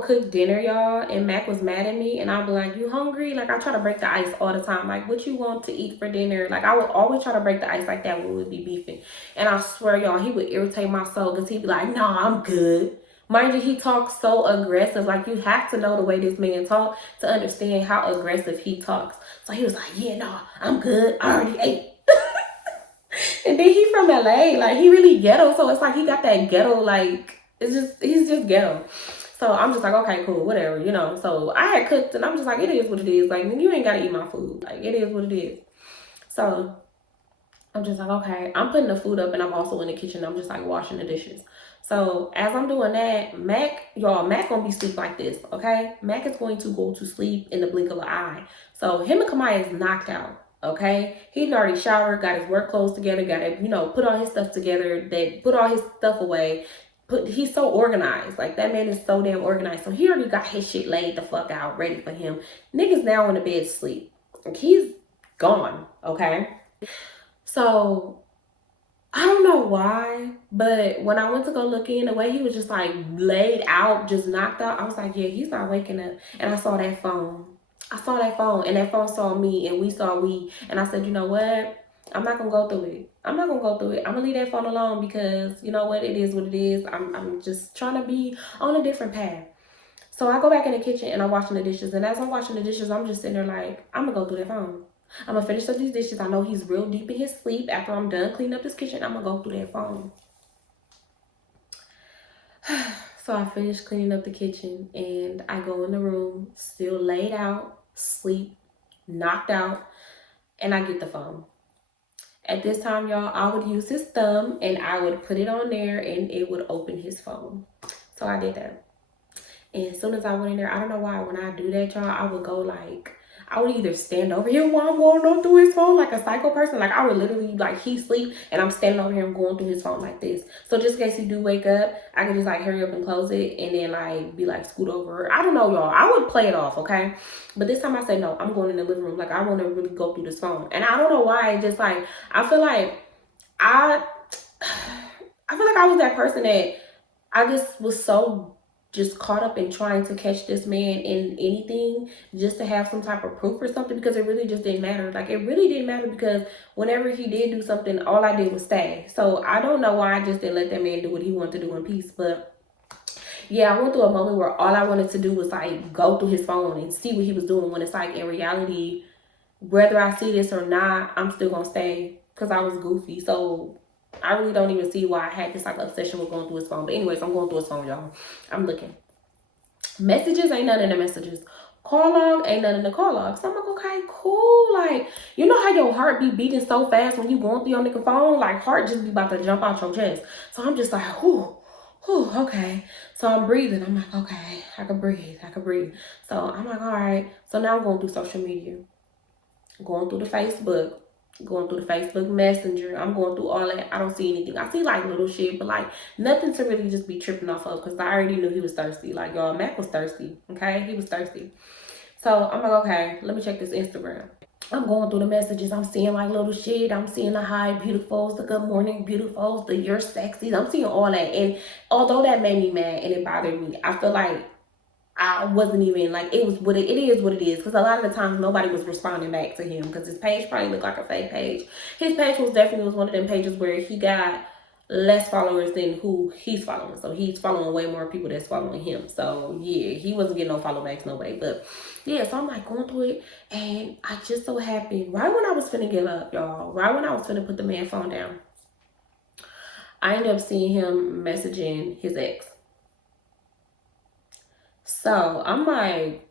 cook dinner, y'all, and Mac was mad at me, and I'd be like, you hungry? Like, I try to break the ice all the time. Like, what you want to eat for dinner? Like, I would always try to break the ice like that when we would be beefing. And I swear, y'all, he would irritate my soul because he'd be like, no, I'm good. Mind you, he talks so aggressive. Like, you have to know the way this man talks to understand how aggressive he talks. So he was like, yeah, no, I'm good. I already ate. And then he from LA. Like, he really ghetto. So it's like he got that ghetto, like, he's just ghetto. So I'm just like, okay, cool, whatever, you know. So I had cooked and I'm just like, it is what it is. Like, you ain't gotta eat my food. Like, it is what it is. So I'm just like, okay, I'm putting the food up and I'm also in the kitchen. I'm just like washing the dishes. So as I'm doing that, Mac gonna be sleep like this, okay? Mac is going to go to sleep in the blink of an eye. So him and Kamaya is knocked out. Okay, he'd already showered, got his work clothes together, got it, you know, put all his stuff together, they put all his stuff away. He's so organized. Like, that man is so damn organized. So he already got his shit laid the fuck out, ready for him. Niggas now in the bed sleep. Like, he's gone, okay? So I don't know why, but when I went to go look in, the way he was just like laid out, just knocked out, I was like, yeah, he's not waking up. And I saw that phone. And that phone saw me, and we saw we. And I said, you know what? I'm not gonna go through it. I'm not gonna go through it. I'm gonna leave that phone alone because you know what? It is what it is. I'm just trying to be on a different path. So I go back in the kitchen and I'm washing the dishes. And as I'm washing the dishes, I'm just sitting there like, I'm gonna go through that phone. I'm gonna finish up these dishes. I know he's real deep in his sleep. After I'm done cleaning up this kitchen, I'm gonna go through that phone. So I finished cleaning up the kitchen and I go in the room, still laid out, sleep, knocked out, and I get the phone. At this time, y'all, I would use his thumb and I would put it on there and it would open his phone. So I did that. And as soon as I went in there, I don't know why, when I do that, y'all, I would go like, I would either stand over here while I'm going on through his phone like a psycho person. Like, I would literally, like, he sleep and I'm standing over here and going through his phone like this. So just in case he do wake up, I can just like hurry up and close it and then like be like scoot over. I don't know, y'all. I would play it off, okay? But this time I said, no, I'm going in the living room. Like, I want to really go through this phone. And I don't know why. Just like, I feel like I was that person that I just was so just caught up in trying to catch this man in anything just to have some type of proof or something, because it really just didn't matter. Like, it really didn't matter because whenever he did do something, all I did was stay. So I don't know why I just didn't let that man do what he wanted to do in peace. But yeah, I went through a moment where all I wanted to do was like go through his phone and see what he was doing, when it's like in reality, whether I see this or not, I'm still gonna stay because I was goofy. So I really don't even see why I had this like obsession with going through his phone. But anyways, I'm going through his phone, y'all. I'm looking. Messages ain't none in the messages. Call log ain't none in the call log. So I'm like, okay, cool. Like, you know how your heart be beating so fast when you going through your nigga phone? Like, heart just be about to jump out your chest. So I'm just like, whew, Whew, okay. So I'm breathing. I'm like, okay, I can breathe. I can breathe. So I'm like, all right. So now I'm going through social media, going through the Facebook, going through the Facebook Messenger. I'm going through all that. I don't see anything. I see like little shit, but like nothing to really just be tripping off of because I already knew he was thirsty. Like, y'all, Mac was thirsty. Okay, he was thirsty. So I'm like, okay, let me check this Instagram. I'm going through the messages. I'm seeing like little shit. I'm seeing the hi beautifuls, the good morning beautifuls, the you're sexy. I'm seeing all that. And although that made me mad and it bothered me, I feel like I wasn't even like it was what it is what it is. Because a lot of the times nobody was responding back to him because his page probably looked like a fake page. His page was definitely was one of them pages where he got less followers than who he's following. So he's following way more people that's following him. So yeah, he wasn't getting no follow backs, no way. But yeah, so I'm like going through it and I just so happened right when I was finna get up, y'all, right when I was finna put the man phone down, I ended up seeing him messaging his ex. So I'm like,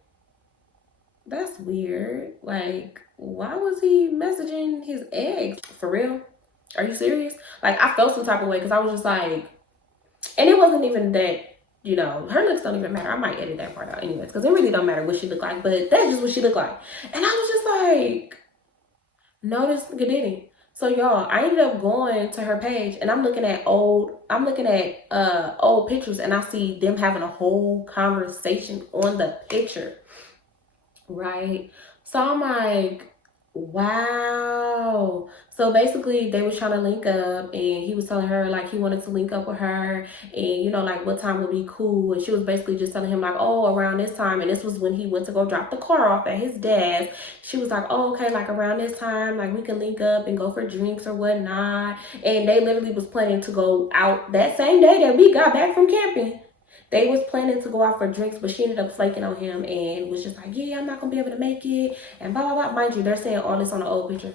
that's weird. Like, why was he messaging his ex? For real? Are you serious? Like, I felt some type of way because I was just like, and it wasn't even that, you know, her looks don't even matter. I might edit that part out anyways because it really don't matter what she looked like, but that's just what she looked like. And I was just like, no, this nigga didn't. So y'all, I ended up going to her page and I'm looking at old pictures and I see them having a whole conversation on the picture. Right. So I'm like, wow. So basically they was trying to link up and he was telling her like he wanted to link up with her and you know like what time would be cool and she was basically just telling him like, oh, around this time, and this was when he went to go drop the car off at his dad's. She was like, oh, okay, like around this time like we can link up and go for drinks or whatnot. And they literally was planning to go out that same day that we got back from camping. They was planning to go out for drinks, but she ended up flaking on him and was just like, yeah, I'm not gonna be able to make it, and blah blah blah. Mind you, they're saying all this on the old picture.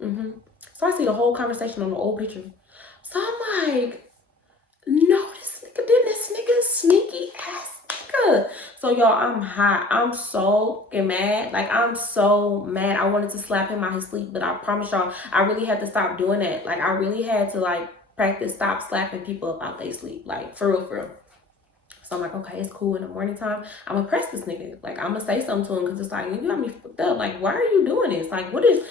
So I see the whole conversation on the old picture. So I'm like, no, this nigga is sneaky ass nigga. So y'all, I'm hot. I'm so fucking mad. Like I'm so mad. I wanted to slap him out his sleep, but I promise y'all, I really had to stop doing that. Like I really had to like practice stop slapping people up out their sleep. Like for real, for real. So I'm like, okay, it's cool. In the morning time, I'm gonna press this nigga. Like I'm gonna say something to him because it's like you got me fucked up. Like why are you doing this? Like what is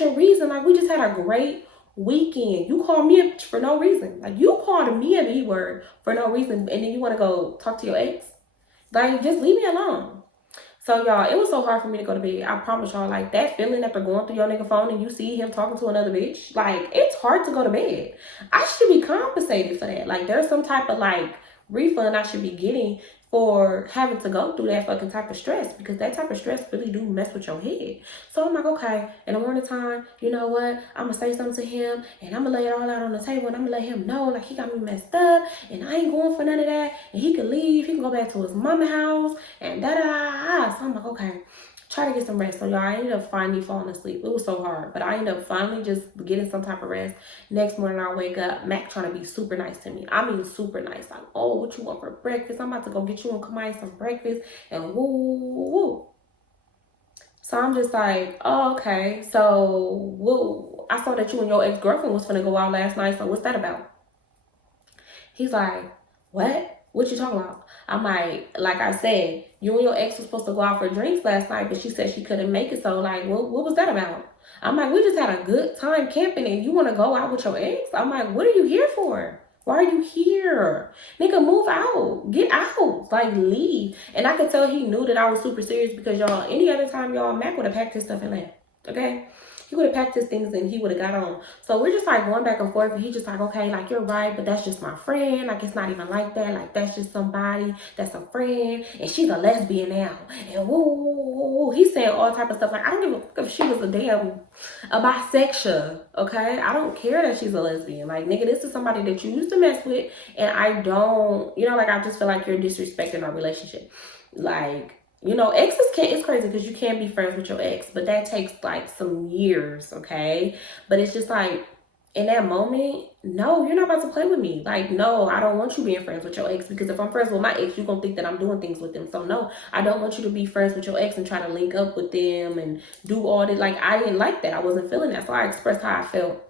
your reason? Like we just had a great weekend. You called me a for no reason. Like you called me a B word for no reason, and then you want to go talk to your ex. Like just leave me alone. So y'all, it was so hard for me to go to bed. I promise y'all, like that feeling after going through your nigga phone and you see him talking to another bitch, like it's hard to go to bed. I should be compensated for that. Like there's some type of like refund I should be getting for having to go through that fucking type of stress because that type of stress really do mess with your head. So I'm like, okay, in the morning time, you know what? I'm gonna say something to him and I'm gonna lay it all out on the table and I'm gonna let him know like he got me messed up and I ain't going for none of that and he can leave, he can go back to his mama house and da da da. So I'm like, okay, try to get some rest. So y'all, I ended up finally falling asleep. It was so hard, but I ended up finally just getting some type of rest. Next morning I wake up, Mac trying to be super nice to me. I mean super nice. Like, oh, what you want for breakfast? I'm about to go get you and Kamai some breakfast and woo woo woo. So I'm just like, oh, okay. So woo. I saw that you and your ex-girlfriend was gonna go out last night. So what's that about? He's like, what? What you talking about? I'm like I said, you and your ex was supposed to go out for drinks last night, but she said she couldn't make it. So like, what was that about? I'm like, we just had a good time camping and you want to go out with your ex? I'm like, what are you here for? Why are you here? Nigga, move out. Get out. Like, leave. And I could tell he knew that I was super serious because y'all, any other time, y'all, Mac would have packed his stuff and left. Okay? He would have packed his things and he would have got on. So we're just like going back and forth and he's just like, okay, like you're right, but that's just my friend. Like it's not even like that. Like that's just somebody that's a friend and she's a lesbian now. And woo, woo, woo, woo. He's saying all type of stuff. Like I don't give a fuck if she was a bisexual, okay? I don't care that she's a lesbian. Like nigga, this is somebody that you used to mess with and I don't, you know, like I just feel like you're disrespecting our relationship. Like, you know, exes can't, it's crazy because you can't be friends with your ex, but that takes like some years, okay? But it's just like, in that moment, no, you're not about to play with me. Like, no, I don't want you being friends with your ex because if I'm friends with my ex, you're going to think that I'm doing things with them. So, no, I don't want you to be friends with your ex and try to link up with them and do all that. Like, I didn't like that. I wasn't feeling that. So, I expressed how I felt.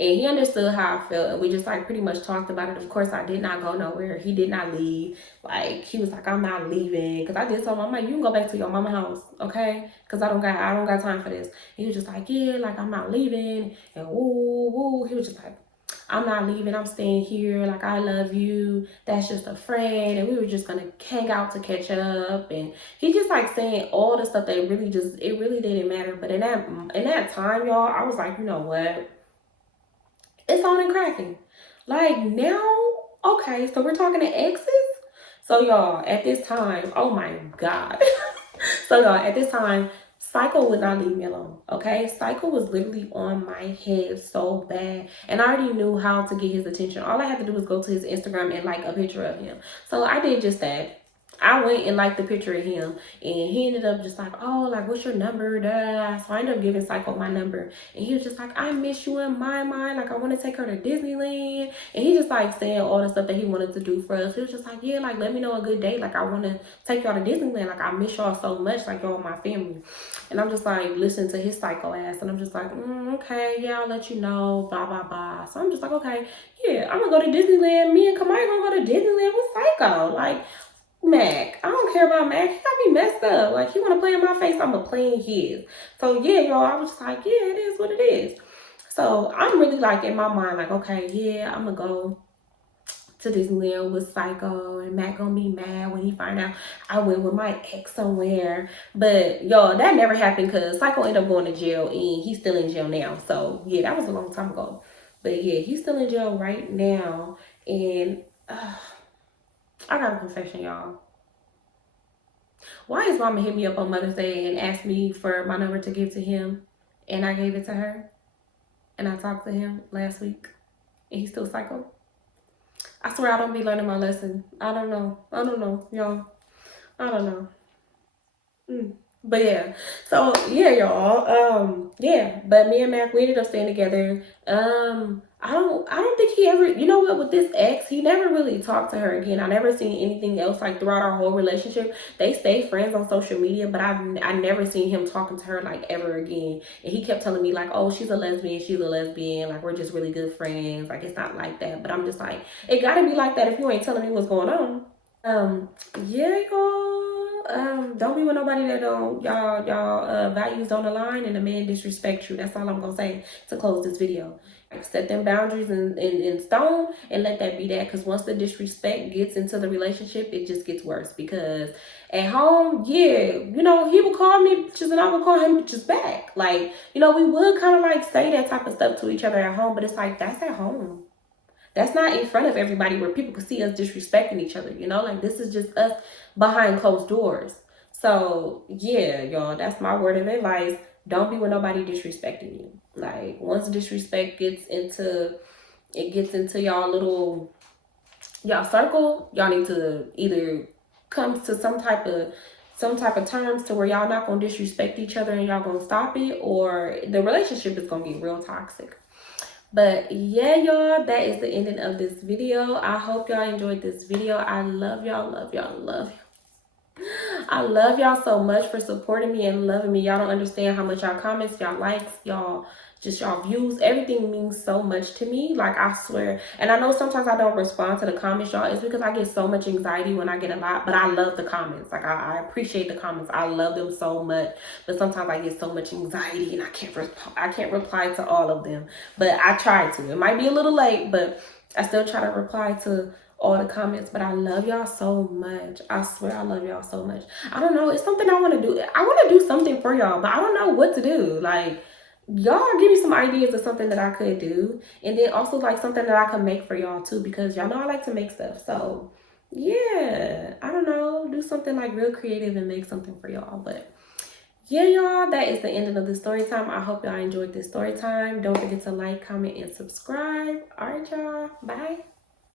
And he understood how I felt, and we just like pretty much talked about it. Of course, I did not go nowhere. He did not leave. Like, he was like, I'm not leaving, because I did tell him, I'm like, you can go back to your mama house, okay, because I don't got time for this. And he was just like, yeah, like, I'm not leaving, and woo woo. He was just like, I'm not leaving, I'm staying here, like, I love you, that's just a friend, and we were just gonna hang out to catch up. And he just like saying all the stuff that it really didn't matter. But in that time, y'all, I was like, you know what, it's on and cracking. Like, now, okay, so we're talking to exes. So y'all, at this time, oh my god. So y'all, at this time, Psycho would not leave me alone, okay? Psycho was literally on my head so bad, and I already knew how to get his attention. All I had to do was go to his Instagram and like a picture of him. So I did just that. I went and liked the picture of him, and he ended up just like, oh, like, what's your number? Da. So I ended up giving Psycho my number, and he was just like, I miss you in my mind. Like, I want to take her to Disneyland. And he just like saying all the stuff that he wanted to do for us. He was just like, yeah, like, let me know a good date. Like, I want to take y'all to Disneyland. Like, I miss y'all so much. Like, y'all my family. And I'm just like listening to his psycho ass, and I'm just like, okay, yeah, I'll let you know, blah blah blah. So I'm just like, okay, yeah, I'm gonna go to Disneyland. Me and Kamari gonna go to Disneyland with Psycho. Like, Mac, I don't care about Mac. He got me messed up. Like, he want to play in my face, I'm going to play in his. So, yeah, y'all, I was just like, yeah, it is what it is. So, I'm really, like, in my mind, like, okay, yeah, I'm going to go to Disneyland with Psycho, and Mac going to be mad when he find out I went with my ex somewhere. But, y'all, that never happened because Psycho ended up going to jail, and he's still in jail now. So, yeah, that was a long time ago. But, yeah, he's still in jail right now. And, I got a confession, y'all. Why is mama hit me up on Mother's Day and asked me for my number to give to him, and I gave it to her, and I talked to him last week, and he's still psycho? I swear I don't be learning my lesson. I don't know, y'all. I don't know. But yeah, so yeah, y'all. Yeah, but me and Mac, we ended up staying together. I don't think he ever, you know what, with this ex, he never really talked to her again. I never seen anything else like throughout our whole relationship. They stayed friends on social media, but I never seen him talking to her like ever again. And he kept telling me like, oh, she's a lesbian, like, we're just really good friends. Like, it's not like that. But I'm just like, it gotta be like that if you ain't telling me what's going on. Yeah, y'all. Don't be with nobody that don't y'all values don't align and the man disrespect you. That's all I'm gonna say to close this video. Like, set them boundaries in stone and let that be that. Because once the disrespect gets into the relationship, it just gets worse. Because at home, yeah, you know, he would call me bitches and I would call him bitches back. Like, you know, we would kind of like say that type of stuff to each other at home, but it's like, that's at home. That's not in front of everybody where people can see us disrespecting each other, you know? Like, this is just us behind closed doors. So, yeah, y'all, that's my word of advice. Don't be with nobody disrespecting you. Like, once disrespect gets into y'all circle, y'all need to either come to some type of terms to where y'all not gonna disrespect each other and y'all gonna stop it, or the relationship is gonna get real toxic. But yeah, y'all, that is the ending of this video. I hope y'all enjoyed this video. I love y'all, love y'all, love y'all. I love y'all so much for supporting me and loving me. Y'all don't understand how much y'all comments, y'all likes, y'all just y'all views, everything means so much to me. Like, I swear. And I know sometimes I don't respond to the comments, y'all. It's because I get so much anxiety when I get a lot, but I love the comments. Like, I appreciate the comments. I love them so much. But sometimes I get so much anxiety and I can't reply to all of them. But I try to. It might be a little late, but I still try to reply to all the comments. But I love y'all so much. I swear I love y'all so much. I don't know, it's something I want to do. I want to do something for y'all, but I don't know what to do. Like, y'all give me some ideas of something that I could do, and then also like something that I can make for y'all too, because y'all know I like to make stuff. So yeah, I don't know, do something like real creative and make something for y'all. But yeah, y'all, that is the ending of the story time. I hope y'all enjoyed this story time. Don't forget to like, comment, and subscribe. All right, y'all, bye.